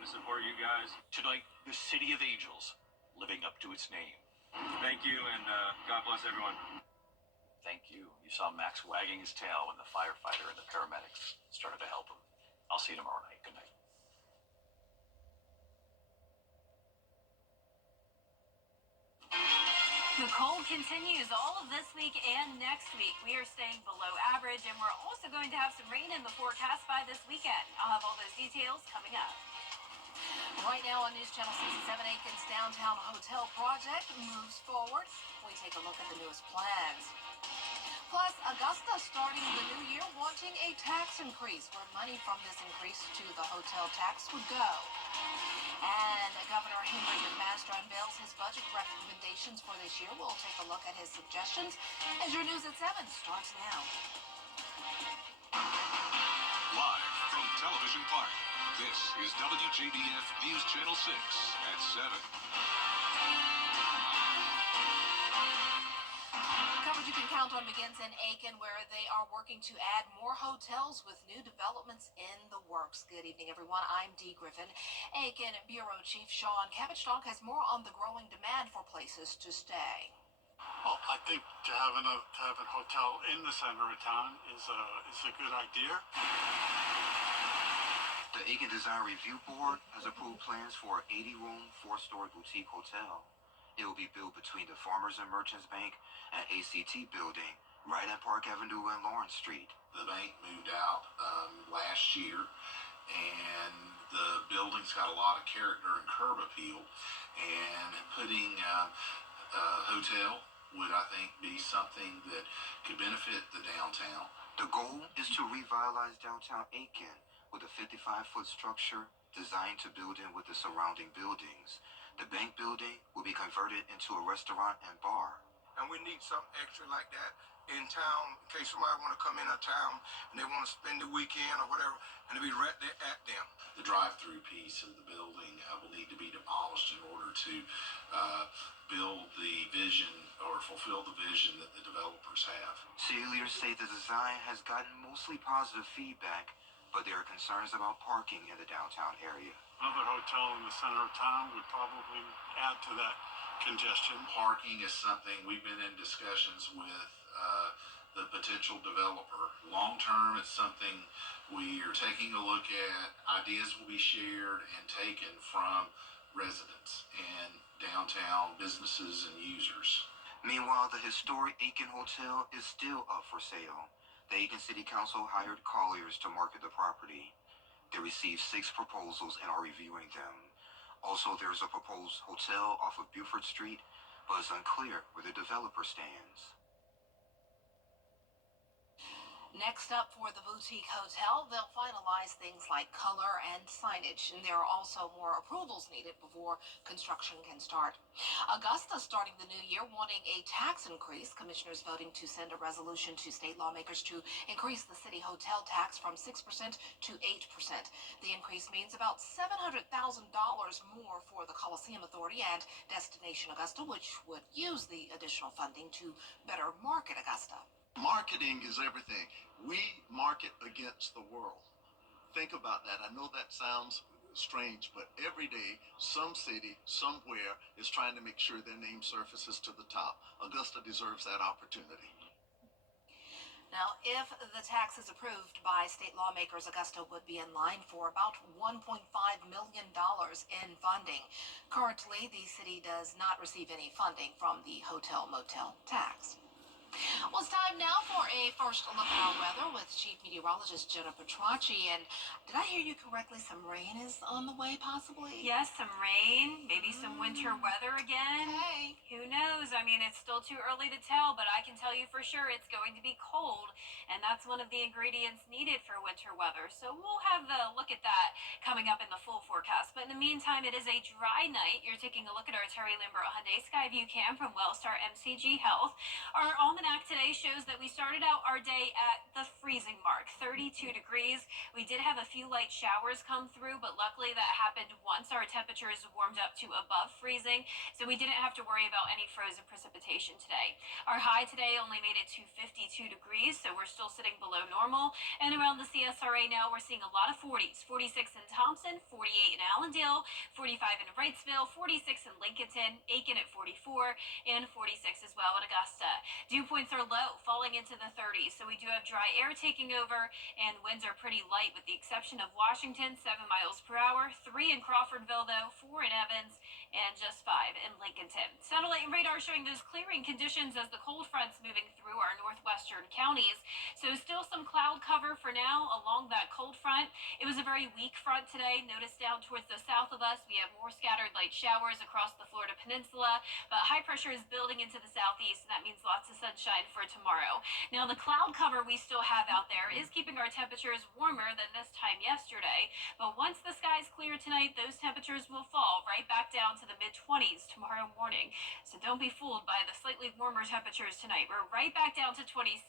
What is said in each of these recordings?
to support you guys. Tonight, the City of Angels, living up to its name. Thank you, and God bless everyone. Thank you. You saw Max wagging his tail when the firefighter and the paramedics started to help him. I'll see you tomorrow night. Good night. The cold continues all of this week and next week. We are staying below average, and we're also going to have some rain in the forecast by this weekend. I'll have all those details coming up. Right now on News Channel 67, Aiken's downtown hotel project moves forward. We take a look at the newest plans. Plus, Augusta starting the new year wanting a tax increase, where money from this increase to the hotel tax would go. And Governor Henry McMaster unveils his budget recommendations for this year. We'll take a look at his suggestions as your News at 7 starts now. Live from Television Park, this is WJBF News Channel 6 at 7. Coverage you can count on begins in Aiken, where they are working to add more hotels with new developments in the works. Good evening, everyone. I'm Dee Griffin. Aiken Bureau Chief Sean Cabbage-Donk has more on the growing demand for places to stay. Well, I think to have a hotel in the center of town is a good idea. The Aiken Design Review Board has approved plans for an 80-room, 4-story boutique hotel. It will be built between the Farmers and Merchants Bank and ACT building, right at Park Avenue and Lawrence Street. The bank moved out last year, and the building's got a lot of character and curb appeal, and putting a hotel would, I think, be something that could benefit the downtown. The goal is to revitalize downtown Aiken with a 55-foot structure designed to build in with the surrounding buildings. The bank building will be converted into a restaurant and bar. And we need something extra like that in town in case somebody want to come into town and they want to spend the weekend or whatever, and to be right there at them. The drive-through piece of the building will need to be demolished in order to build the vision or fulfill the vision that the developers have. City leaders say the design has gotten mostly positive feedback, but there are concerns about parking in the downtown area. Another hotel in the center of town would probably add to that congestion. Parking is something we've been in discussions with the potential developer. Long term, it's something we are taking a look at. Ideas will be shared and taken from residents and downtown businesses and users. Meanwhile, the historic Aiken Hotel is still up for sale. The Aiken City Council hired Colliers to market the property. They received 6 proposals and are reviewing them. Also, there's a proposed hotel off of Buford Street, but it's unclear where the developer stands. Next up for the boutique hotel, they'll finalize things like color and signage, and there are also more approvals needed before construction can start. Augusta starting the new year wanting a tax increase. Commissioners voting to send a resolution to state lawmakers to increase the city hotel tax from 6% to 8%. The increase means about $700,000 more for the Coliseum Authority and Destination Augusta, which would use the additional funding to better market Augusta. Marketing is everything. We market against the world. Think about that. I know that sounds strange, but every day, some city, somewhere, is trying to make sure their name surfaces to the top. Augusta deserves that opportunity. Now, if the tax is approved by state lawmakers, Augusta would be in line for about $1.5 million in funding. Currently, the city does not receive any funding from the hotel-motel tax. Well, it's time now for a first look at our weather with Chief Meteorologist Jenna Petracci. And did I hear you correctly? Some rain is on the way, possibly? Yes, some rain, maybe some winter weather again. Okay. Who knows? I mean, it's still too early to tell, but I can tell you for sure it's going to be cold, and that's one of the ingredients needed for winter weather. So we'll have a look at that coming up in the full forecast. But in the meantime, it is a dry night. You're taking a look at our Terry Lambert Hyundai Skyview cam from Wellstar MCG Health. Our all almanac today shows that we started out our day at the freezing mark, 32 degrees. We did have a few light showers come through, but luckily that happened once our temperatures warmed up to above freezing, so we didn't have to worry about any frozen precipitation today. Our high today only made it to 52 degrees, so we're still sitting below normal. And around the CSRA now, we're seeing a lot of 40s. 46 in Thompson, 48 in Allendale, 45 in Wrightsville, 46 in Lincolnton, Aiken at 44, and 46 as well in Augusta. Dew points are low, falling into the 30s, so we do have dry air taking over, and winds are pretty light with the exception of Washington, 7 miles per hour, 3 in Crawfordville though, 4 in Evans, and just 5 in Lincolnton. Satellite and radar showing those clearing conditions as the cold front's moving through our northwestern counties, so still some cloud cover for now along that cold front. It was a very weak front today. Notice down towards the south of us, we have more scattered light showers across the Florida Peninsula, but high pressure is building into the southeast, and that means lots of sunshine for tomorrow. Now, the cloud cover we still have out there is keeping our temperatures warmer than this time yesterday, but once the skies clear tonight, those temperatures will fall right back down to the mid-20s tomorrow morning. So don't be fooled by the slightly warmer temperatures tonight. We're right back down to 26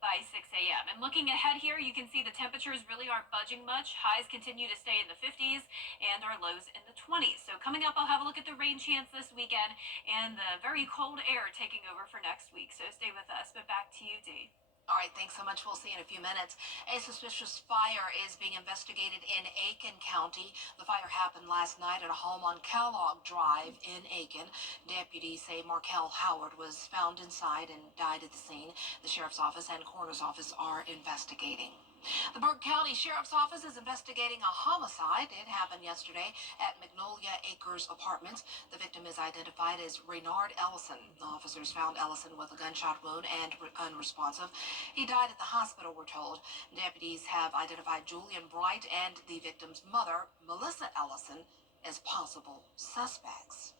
by 6 a.m. And looking ahead here, you can see the temperatures really aren't budging much. Highs continue to stay in the 50s and our lows in the 20s. So coming up, I'll have a look at the rain chance this weekend and the very cold air taking over for next week. So stay with us. But back to you, Dee. All right, thanks so much. We'll see you in a few minutes. A suspicious fire is being investigated in Aiken County. The fire happened last night at a home on Kellogg Drive in Aiken. Deputies say Markel Howard was found inside and died at the scene. The sheriff's office and coroner's office are investigating. The Burke County Sheriff's Office is investigating a homicide. It happened yesterday at Magnolia Acres Apartments. The victim is identified as Reynard Ellison. The officers found Ellison with a gunshot wound and unresponsive. He died at the hospital, we're told. Deputies have identified Julian Bright and the victim's mother, Melissa Ellison, as possible suspects.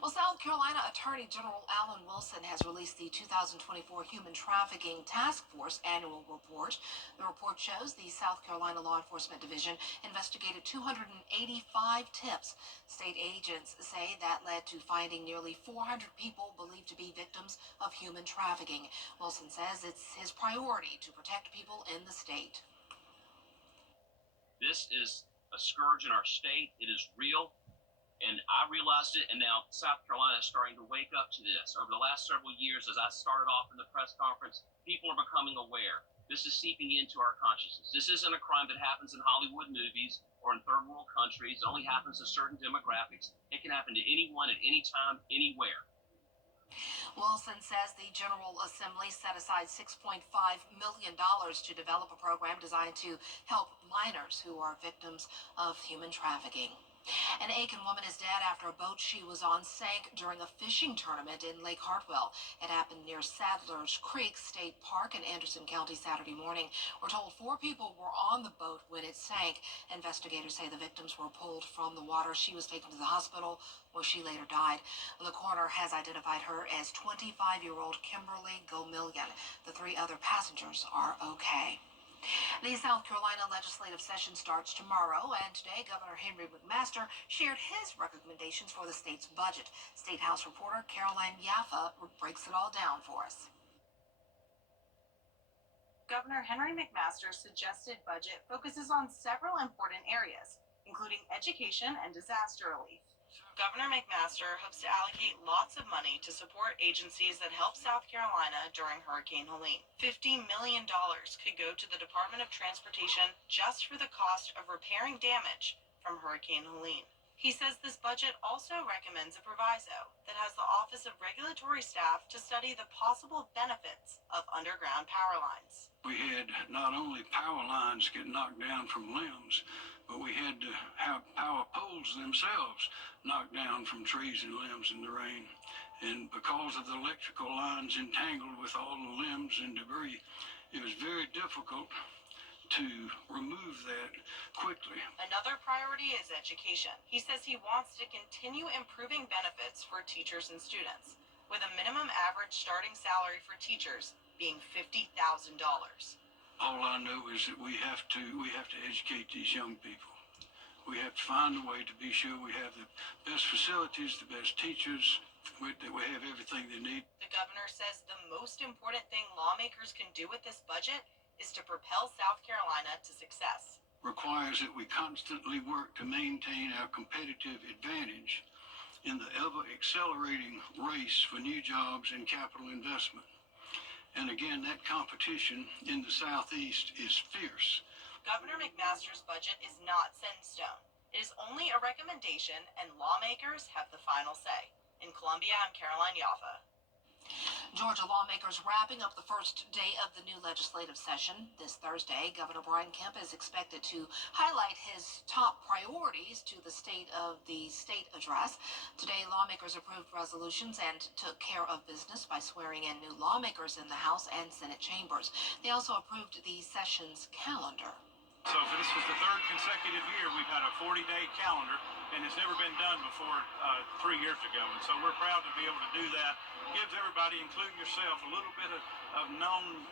Well, South Carolina Attorney General Alan Wilson has released the 2024 Human Trafficking Task Force Annual Report. The report shows the South Carolina Law Enforcement Division investigated 285 tips. State agents say that led to finding nearly 400 people believed to be victims of human trafficking. Wilson says it's his priority to protect people in the state. This is a scourge in our state. It is real. And I realized it, and now South Carolina is starting to wake up to this. Over the last several years, as I started off in the press conference, people are becoming aware. This is seeping into our consciousness. This isn't a crime that happens in Hollywood movies or in third world countries. It only happens to certain demographics. It can happen to anyone at any time, anywhere. Wilson says the General Assembly set aside $6.5 million to develop a program designed to help minors who are victims of human trafficking. An Aiken woman is dead after a boat she was on sank during a fishing tournament in Lake Hartwell. It happened near Sadler's Creek State Park in Anderson County Saturday morning. We're told 4 people were on the boat when it sank. Investigators say the victims were pulled from the water. She was taken to the hospital where she later died. The coroner has identified her as 25-year-old Kimberly Gomillion. The 3 other passengers are okay. The South Carolina legislative session starts tomorrow, and today Governor Henry McMaster shared his recommendations for the state's budget. State House reporter Caroline Yaffa breaks it all down for us. Governor Henry McMaster's suggested budget focuses on several important areas, including education and disaster relief. Governor McMaster hopes to allocate lots of money to support agencies that help South Carolina during Hurricane Helene. $50 million could go to the Department of Transportation just for the cost of repairing damage from Hurricane Helene. He says this budget also recommends a proviso that has the Office of Regulatory Staff to study the possible benefits of underground power lines. We had not only power lines get knocked down from limbs, but we had to have power poles themselves knocked down from trees and limbs in the rain. And because of the electrical lines entangled with all the limbs and debris, it was very difficult to remove that quickly. Another priority is education. He says he wants to continue improving benefits for teachers and students, with a minimum average starting salary for teachers being $50,000. All I know is that we have to educate these young people. We have to find a way to be sure we have the best facilities, the best teachers, that we have everything they need. The governor says the most important thing lawmakers can do with this budget is to propel South Carolina to success. Requires that we constantly work to maintain our competitive advantage in the ever-accelerating race for new jobs and capital investment. And again, that competition in the Southeast is fierce. Governor McMaster's budget is not set in stone. It is only a recommendation, and lawmakers have the final say. In Columbia, I'm Caroline Yaffa. Georgia lawmakers wrapping up the first day of the new legislative session. This Thursday, Governor Brian Kemp is expected to highlight his top priorities to the state address. Today, lawmakers approved resolutions and took care of business by swearing in new lawmakers in the House and Senate chambers. They also approved the session's calendar. So this is the third consecutive year we've had a 40-day calendar, and it's never been done before 3 years ago. And so we're proud to be able to do that. Gives everybody, including yourself, a little bit of known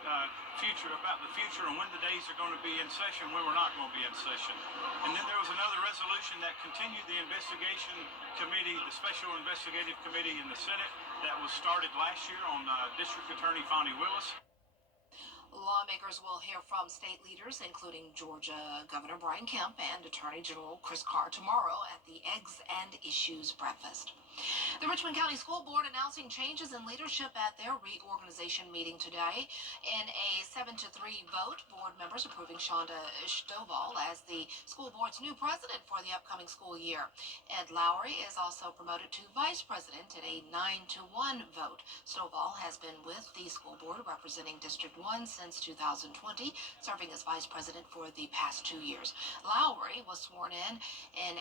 future about the future and when the days are going to be in session, when we're not going to be in session. And then there was another resolution that continued the investigation committee, the Special Investigative Committee in the Senate that was started last year on District Attorney Fonnie Willis. Lawmakers will hear from state leaders, including Georgia Governor Brian Kemp and Attorney General Chris Carr tomorrow at the Eggs and Issues breakfast. The Richmond County School Board announcing changes in leadership at their reorganization meeting today. In a 7-3 vote, board members approving Shonda Stovall as the school board's new president for the upcoming school year. Ed Lowry is also promoted to vice president in a 9-1 vote. Stovall has been with the school board representing District 1 since 2020, serving as vice president for the past 2 years. Lowry was sworn in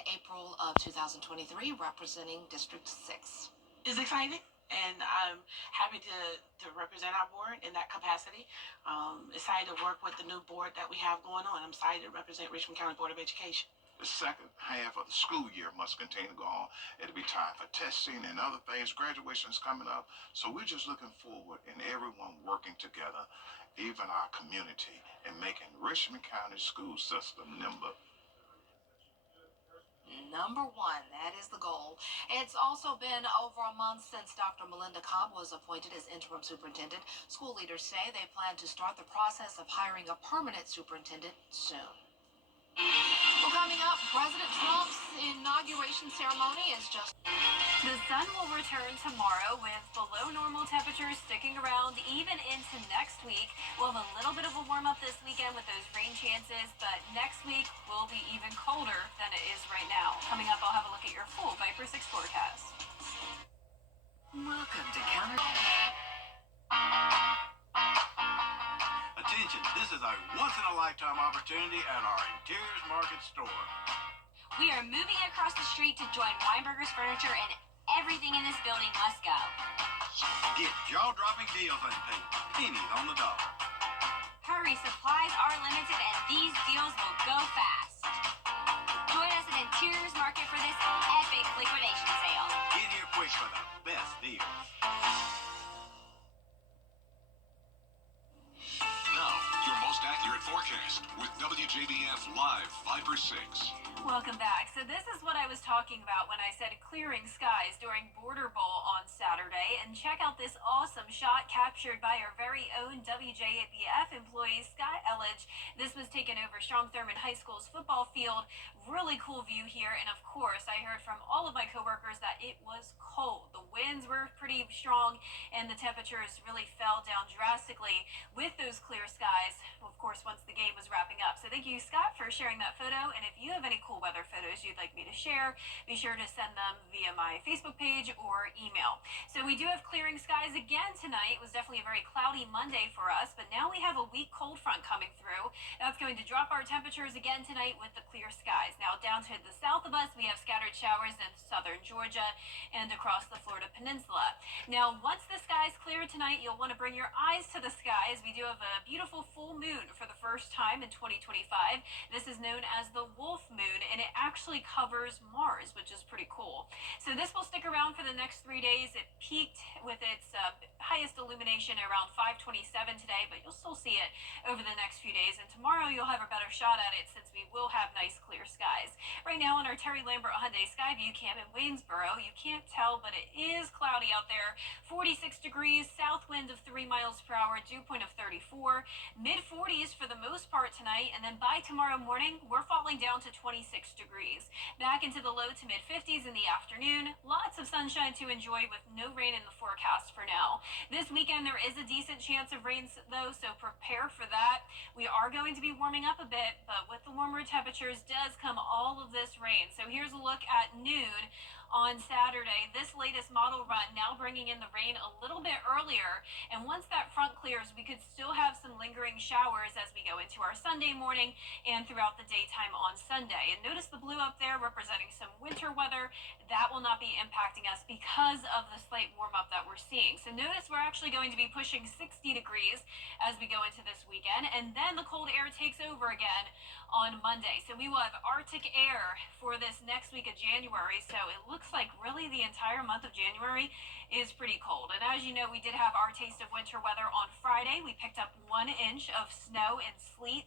April of 2023, representing District 6. It's exciting, and I'm happy to represent our board in that capacity. Excited to work with the new board that we have going on. I'm excited to represent Richmond County Board of Education. The second half of the school year must continue to go on. It'll be time for testing and other things. Graduation is coming up. So we're just looking forward and everyone working together, even our community, and making Richmond County school system nimble. Number 1, that is the goal. It's also been over a month since Dr. Melinda Cobb was appointed as interim superintendent. School leaders say they plan to start the process of hiring a permanent superintendent soon. Well, coming up, President Trump's inauguration ceremony is just... The sun will return tomorrow with below normal temperatures sticking around even into next week. We'll have a little bit of a warm up this weekend with those rain chances, but next week will be even colder than it is right now. Coming up, I'll have a look at your full Viper 6 forecast. Welcome to Counter... Attention, this is a once-in-a-lifetime opportunity at our Interiors Market store. We are moving across the street to join Weinberger's Furniture, and everything in this building must go. Get jaw-dropping deals on paint, pennies on the dollar. Hurry, supplies are limited, and these deals will go fast. Join us at Interiors Market for this epic liquidation sale. Get here quick for the best deals. Now, your most accurate forecast with WJBF Live Viper 6. Welcome back. So this is what I was talking about when I said clearing skies during Border Bowl on Saturday. And check out this awesome shot captured by our very own WJBF employee, Scott Elledge. This was taken over Strom Thurmond High School's football field. Really cool view here. And of course, I heard from all of my coworkers that it was cold. The winds were pretty strong and the temperatures really fell down drastically with those clear skies, of course, once the game was wrapping up. So thank you, Scott, for sharing that photo. And if you have any cool weather photos you'd like me to share, be sure to send them via my Facebook page or email. So we do have clearing skies again tonight. It was definitely a very cloudy Monday for us, but now we have a weak cold front coming through. That's going to drop our temperatures again tonight with the clear skies. Now down to the south of us, we have scattered showers in southern Georgia and across the Florida Peninsula. Now, once the skies clear tonight, you'll want to bring your eyes to the sky as we do have a beautiful full moon for the first time in 2025. This is known as the Wolf Moon, and it actually covers Mars, which is pretty cool. So this will stick around for the next 3 days. It peaked with its highest illumination around 5:27 today, but you'll still see it over the next few days. And tomorrow you'll have a better shot at it since we will have nice clear skies. Right now on our Terry Lambert Hyundai Skyview cam in Waynesboro, you can't tell, but it is cloudy out there. 46 degrees, south wind of 3 miles per hour, dew point of 34, mid 40s for the most part tonight, and then by tomorrow morning, we're falling down to 26 degrees. Back into the low to mid 50s in the afternoon. Lots of sunshine to enjoy with no rain in the forecast for now. This weekend, there is a decent chance of rain, though, so prepare for that. We are going to be warming up a bit, but with the warmer temperatures does come all of this rain. So here's a look at noon on Saturday. This latest model run now bringing in the rain a little bit earlier, and once that front clears, we could still have some lingering showers as we go into our Sunday morning and throughout the daytime on Sunday. And notice the blue up there representing some winter weather. That will not be impacting us because of the slight warm up that we're seeing. So notice we're actually going to be pushing 60 degrees as we go into this weekend, and then the cold air takes over again on Monday. So we will have Arctic air for this next week of January. So it looks like really the entire month of January is pretty cold. And as you know, we did have our taste of winter weather on Friday. We picked up 1 inch of snow and sleet.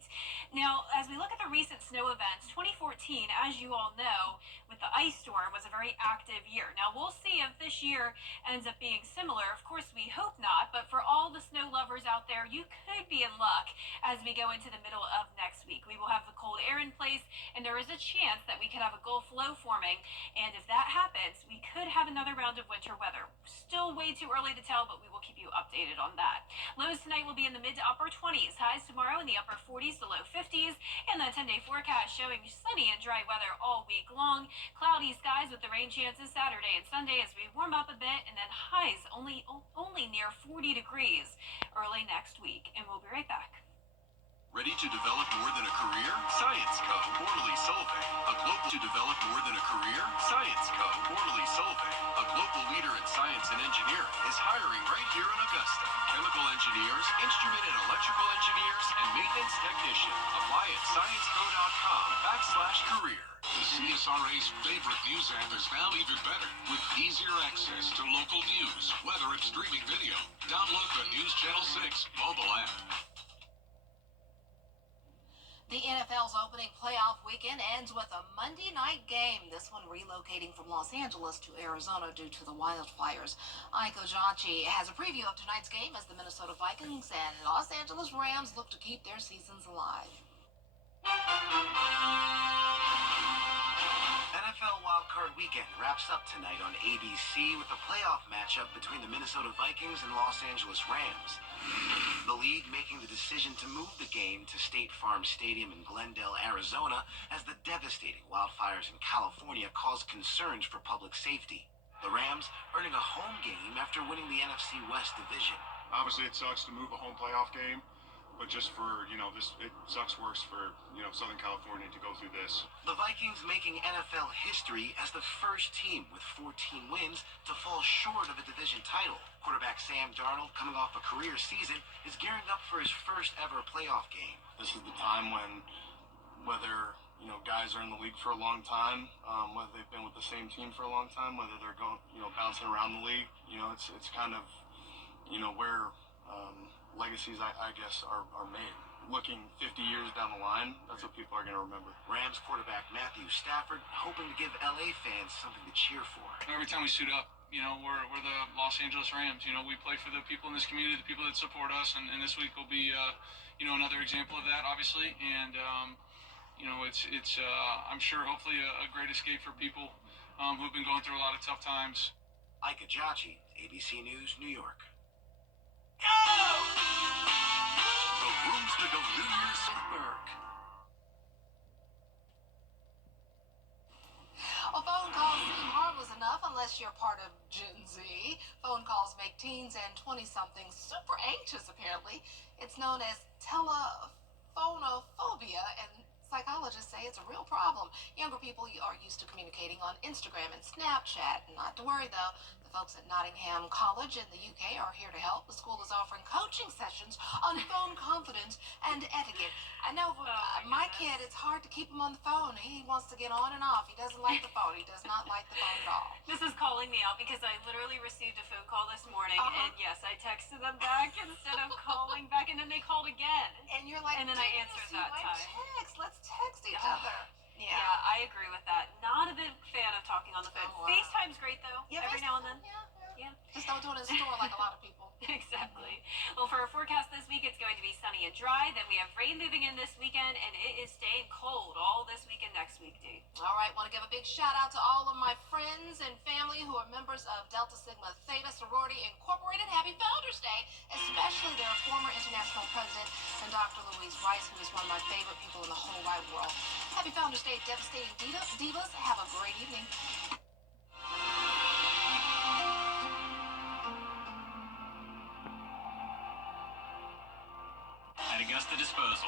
Now, as we look at the recent snow events, 2014, as you all know, with the ice storm was a very active year. Now, we'll see if this year ends up being similar. Of course, we hope not, but for all the snow lovers out there, you could be in luck as we go into the middle of next week. We will have the cold air in place, and there is a chance that we could have a Gulf low forming, and if that happens, we could have another round of winter weather. Still way too early to tell, but we will keep you updated on that. Lows tonight will be in the mid to upper 20s, highs tomorrow in the upper 40s to low 50s, and that 10-day forecast showing sunny and dry weather all week long. Cloudy skies with the rain chances Saturday and Sunday as we warm up a bit, and then highs only near 40 degrees early next week. And we'll be right back. Ready to develop more than a career? Science Co. Morley Solvay, a global to develop more than a career? Science Co. Morley Solvay, a global leader in science and engineering, is hiring right here in Augusta. Chemical engineers, instrument and electrical engineers, and maintenance technician. Apply at scienceco.com/career. The CSRA's favorite news app is now even better with easier access to local news, weather, and streaming video. Download the News Channel 6 mobile app. The NFL's opening playoff weekend ends with a Monday night game, this one relocating from Los Angeles to Arizona due to the wildfires. Ike Ojachi has a preview of tonight's game as the Minnesota Vikings and Los Angeles Rams look to keep their seasons alive. NFL Wildcard Weekend wraps up tonight on ABC with a playoff matchup between the Minnesota Vikings and Los Angeles Rams. The league making the decision to move the game to State Farm Stadium in Glendale, Arizona, as the devastating wildfires in California caused concerns for public safety. The Rams earning a home game after winning the NFC West division. Obviously, it sucks to move a home playoff game, but just for, it sucks worse for, Southern California to go through this. The Vikings making NFL history as the first team with 14 wins to fall short of a division title. Quarterback Sam Darnold, coming off a career season, is gearing up for his first ever playoff game. This is the time when, whether, guys are in the league for a long time, whether they've been with the same team for a long time, whether they're going, bouncing around the league, it's kind of, where legacies, I guess, are made. Looking 50 years down the line, that's what people are going to remember. Rams quarterback Matthew Stafford hoping to give LA fans something to cheer for. Every time we suit up, we're the Los Angeles Rams. We play for the people in this community, the people that support us, and this week will be, another example of that, obviously. And, it's I'm sure, hopefully, a great escape for people who've been going through a lot of tough times. Ike Ojachi, ABC News, New York. The rooms to go New Year's Burke. Well, phone calls seem harmless enough unless you're part of Gen Z. Phone calls make teens and 20-somethings super anxious, apparently. It's known as telephonophobia, and psychologists say it's a real problem. Younger people are used to communicating on Instagram and Snapchat. Not to worry, though. The The folks at Nottingham College in the UK are here to help. The school is offering coaching sessions on phone confidence and etiquette. I know for my kid, it's hard to keep him on the phone. He wants to get on and off. He doesn't like the phone. He does not like the phone at all. This is calling me out because I literally received a phone call this morning, and yes, I texted them back instead of calling back, and then they called again. And you're like, and then I answered that time. Let's text each other. Yeah, I agree with that. Not a big fan of talking on the phone. Oh, wow. FaceTime's great though. Yeah, every now and then. Yeah. Just don't do it in the store like a lot of people. Exactly. Well, for our forecast this week, it's going to be sunny and dry. Then we have rain moving in this weekend, and it is staying cold all this week and next week, Dee. All right, want to give a big shout out to all of my friends and family who are members of Delta Sigma Theta Sorority Incorporated. Happy Founders Day, especially their former international president and Dr. Louise Rice, who is one of my favorite people in the whole wide world. Happy Founders Day, devastating divas. Have a great evening. At Augusta Disposal,